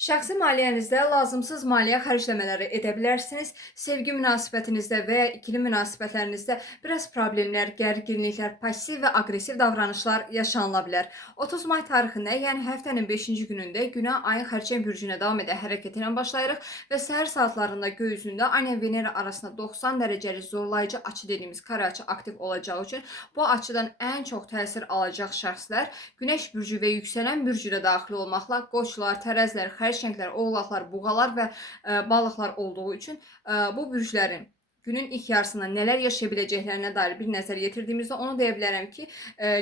Şəxsi maliyyənizdə lazımsız maliyyə xərcləmələri edə bilərsiniz. Sevgi münasibətinizdə və ya ikili münasibətlərinizdə biraz problemlər, gərginliklər, passiv və aqressiv davranışlar yaşanıla bilər. 30 may tarixində, yəni həftənin 5-ci günündə günə ayın xərçəng bürcünə davam edən hərəkəti ilə başlayırıq və səhər saatlarında göy üzündə Ay ilə Venera arasında 90 dərəcəlik zorlayıcı açı dediyimiz kare açı aktiv olacağı üçün bu açıdan ən çox təsir alacaq şəxslər Günəş bürcü və yüksələn bürcüdə daxil olmaqla qoçlar, tərəzlər, xərçənglər, oğlaqlar, buğalar və balıqlar olduğu üçün bu bürclərin günün ilk yarısında nələr yaşaya biləcəklərinə dair bir nəzər yetirdiyimizdə onu deyə bilərəm ki,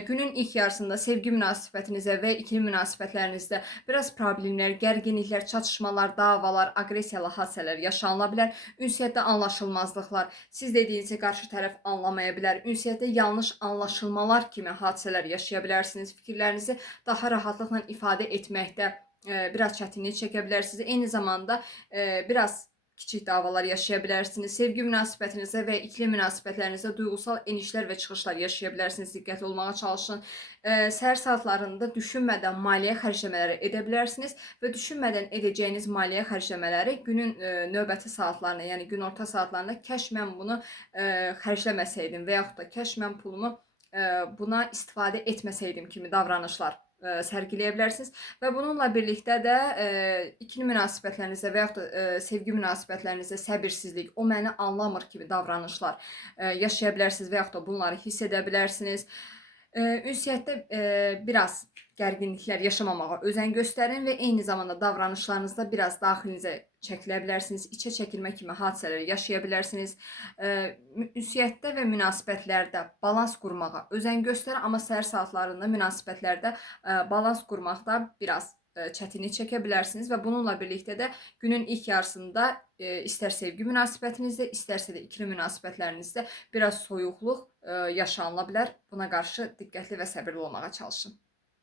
günün ilk yarısında sevgi münasibətinizə və ikili münasibətlərinizdə biraz problemlər, gərginliklər, çatışmalar, davalar, aqressiyalı hadisələr yaşanıla bilər. Ünsiyyətdə anlaşılmazlıqlar, siz dediyinizi qarşı tərəf anlamaya bilər. Ünsiyyətdə yanlış anlaşılmalar kimi hadisələr yaşaya bilərsiniz. Fikirlərinizi daha rahatlıqla ifadə etməkdə biraz çətinlik çəkə bilərsiniz. Eyni zamanda biraz kiçik davalar yaşaya bilərsiniz. Sevgi münasibətinizdə və ikili münasibətlərinizdə duyğusal enişlər və çıxışlar yaşaya bilərsiniz. Diqqətli olmağa çalışın. Səhər saatlarında düşünmədən maliyyə xərcləmələri edə bilərsiniz və düşünmədən edəcəyiniz maliyyə xərcləmələri günün növbəti saatlarında, yəni günorta saatlarında kəş mən bunu xərcləməsəydim və yaxud da kəş mən pulumu buna istifadə etməsəydim kimi davranışlar sərgiləyə bilərsiniz və bununla birlikdə də ikili münasibətlərinizdə və yaxud da sevgi münasibətlərinizdə səbirsizlik, o məni anlamır kimi davranışlar yaşaya bilərsiniz və yaxud da bunları hiss edə bilərsiniz. Ünsiyyətdə biraz gərginliklər yaşamamağa özən göstərin və eyni zamanda davranışlarınızda biraz daxilinizə çəkilə bilərsiniz, içə çəkilmə kimi hadisələr yaşaya bilərsiniz. Ünsiyyətdə və münasibətlərdə balans qurmağa özən göstərin, amma səhər saatlarında münasibətlərdə balans qurmaqda biraz çətinlik çəkə bilərsiniz və bununla birlikdə də günün ilk yarısında istər sevgi münasibətinizdə, istərsə də ikili münasibətlərinizdə biraz soyuqluq yaşanıla bilər. Buna qarşı diqqətli və səbirli olmağa çalışın.